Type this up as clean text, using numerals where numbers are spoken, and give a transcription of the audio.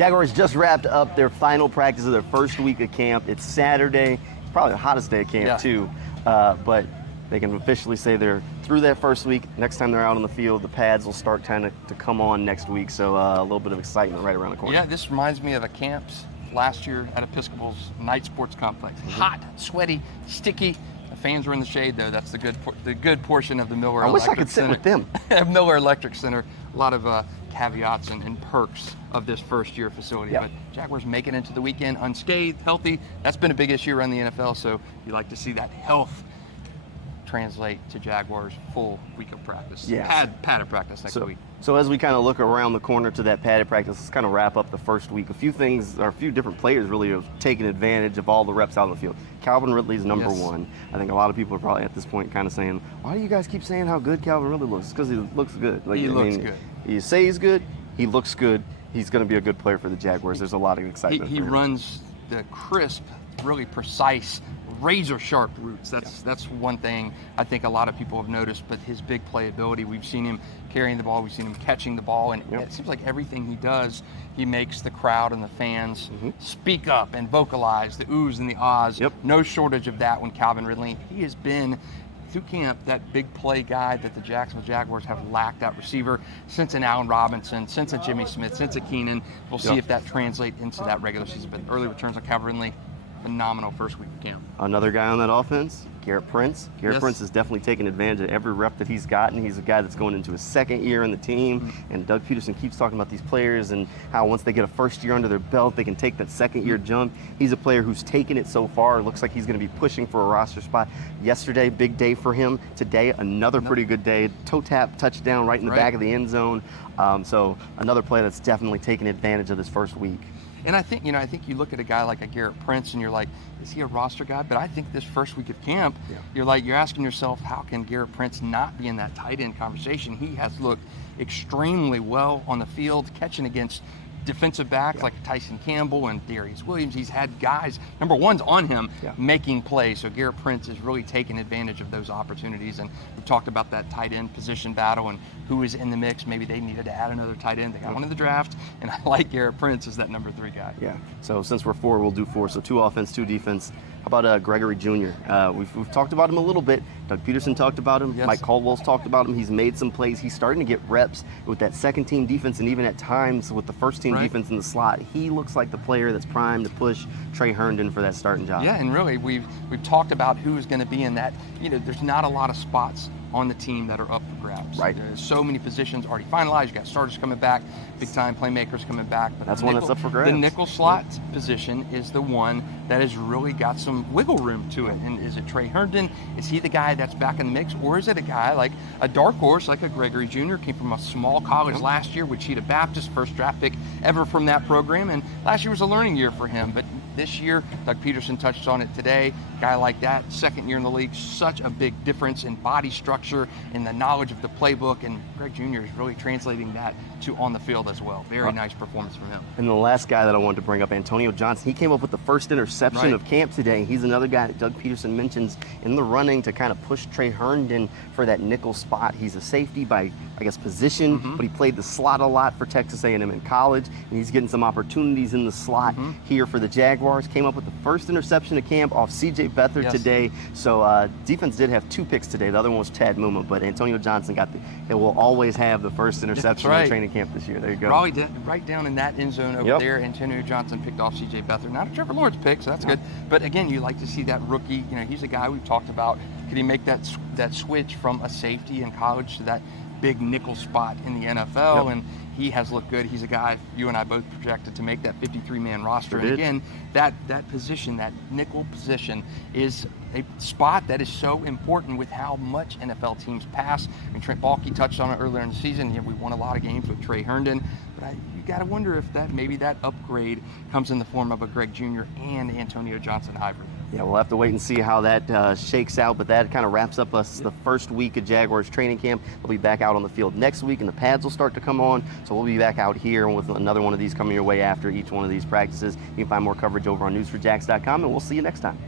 Jaguars just wrapped up their final practice of their first week of camp. It's Saturday. It's probably the hottest day of camp, too. But they can officially say they're through that first week. Next time they're out on the field, the pads will start kind of to come on next week. So a little bit of excitement right around the corner. Yeah, this reminds me of a camps last year at Episcopal's Night Sports Complex. Hot, sweaty, sticky. The fans were in the shade, though. That's the good portion of the Miller Electric Center. I wish I could sit with them. Miller Electric Center. A lot of caveats and perks of this first-year facility. But Jaguars make it into the weekend unscathed, healthy. That's been a big issue around the NFL, so you like to see that health translate to Jaguars full week of practice. Padded practice next week. So as we kind of look around the corner to that padded practice, let's kind of wrap up the first week. A few different players really have taken advantage of all the reps out on the field. Calvin Ridley's number one. I think a lot of people are probably at this point kind of saying, why do you guys keep saying how good Calvin Ridley looks? It's because he looks good. He looks good. You say he's good, he looks good. He's going to be a good player for the Jaguars. There's a lot of excitement. He runs the crisp, really precise, razor-sharp routes. That's one thing I think a lot of people have noticed, but his big playability, we've seen him carrying the ball, we've seen him catching the ball, and it seems like everything he does, he makes the crowd and the fans speak up and vocalize the oohs and the ahs. No shortage of that when Calvin Ridley, he has been through camp that big play guy that the Jacksonville Jaguars have lacked at receiver since an Allen Robinson, since a Jimmy Smith, since a Keenan. We'll see if that translates into that regular season, but early returns on Calvin Ridley, phenomenal first week of camp. Another guy on that offense, Garrett Prince. Garrett Prince has definitely taken advantage of every rep that he's gotten. He's a guy that's going into his second year in the team, and Doug Peterson keeps talking about these players and how once they get a first year under their belt, they can take that second year jump. He's a player who's taken it so far. It looks like he's going to be pushing for a roster spot. Yesterday, big day for him. Today, another pretty good day. Toe tap touchdown right in the back of the end zone. So another player that's definitely taken advantage of this first week. And I think you look at a guy like a Garrett Prince and you're like, is he a roster guy? But I think this first week of camp, you're asking yourself, how can Garrett Prince not be in that tight end conversation? He has looked extremely well on the field, catching against defensive backs like Tyson Campbell and Darius Williams. He's had guys, number one's on him, making plays. So Garrett Prince is really taking advantage of those opportunities. And we've talked about that tight end position battle and who is in the mix. Maybe they needed to add another tight end. They got one in the draft, and I like Garrett Prince as that number 3 guy. Yeah. So since we're 4, we'll do 4. So 2 offense, 2 defense. How about Gregory Jr.? We've talked about him a little bit. Doug Peterson talked about him. Mike Caldwell's talked about him. He's made some plays. He's starting to get reps with that second-team defense and even at times with the first-team defense in the slot. He looks like the player that's primed to push Trey Herndon for that starting job. Yeah, and really we've talked about who is going to be in that. There's not a lot of spots on the team that are up for grabs. There's so many positions already finalized. You got starters coming back, big-time playmakers coming back. But that's one that's up for grabs. The nickel slot position is the one that has really got some wiggle room to it. And is it Trey Herndon? Is he the guy that's back in the mix? Or is it a guy like a dark horse like a Gregory Jr., came from a small college last year, Wichita Baptist, first draft pick ever from that program. And last year was a learning year for him. But this year, Doug Peterson touched on it today, guy like that, second year in the league, such a big difference in body structure and the knowledge of the playbook, and Greg Jr. is really translating that to on the field as well. Very nice performance from him. And the last guy that I wanted to bring up, Antonio Johnson, he came up with the first interception of camp today. He's another guy that Doug Peterson mentions in the running to kind of push Trey Herndon for that nickel spot. He's a safety by, I guess, position, but he played the slot a lot for Texas A&M in college, and he's getting some opportunities in the slot here for the Jaguars. Came up with the first interception of camp off C.J. Beathard today. So defense did have 2 picks today. The other one was Chad Muma, but Antonio Johnson it will always have the first interception in training camp this year. There you go. Probably right down in that end zone over there. Antonio Johnson picked off C.J. Beathard. Not a Trevor Lawrence pick, so that's good. But again, you like to see that rookie. He's a guy we've talked about. Could he make that switch from a safety in college to that big nickel spot in the NFL? And he has looked good. He's a guy you and I both projected to make that 53-man roster. And again, that position, that nickel position, is a spot that is so important with how much NFL teams pass. I mean, Trent Baalke touched on it earlier in the season. We won a lot of games with Trey Herndon, but you got to wonder if maybe that upgrade comes in the form of a Greg Jr. and Antonio Johnson hybrid. Yeah, we'll have to wait and see how that shakes out, but that kind of wraps up the first week of Jaguars training camp. We'll be back out on the field next week, and the pads will start to come on, so we'll be back out here with another one of these coming your way after each one of these practices. You can find more coverage over on News4JAGs.com, and we'll see you next time.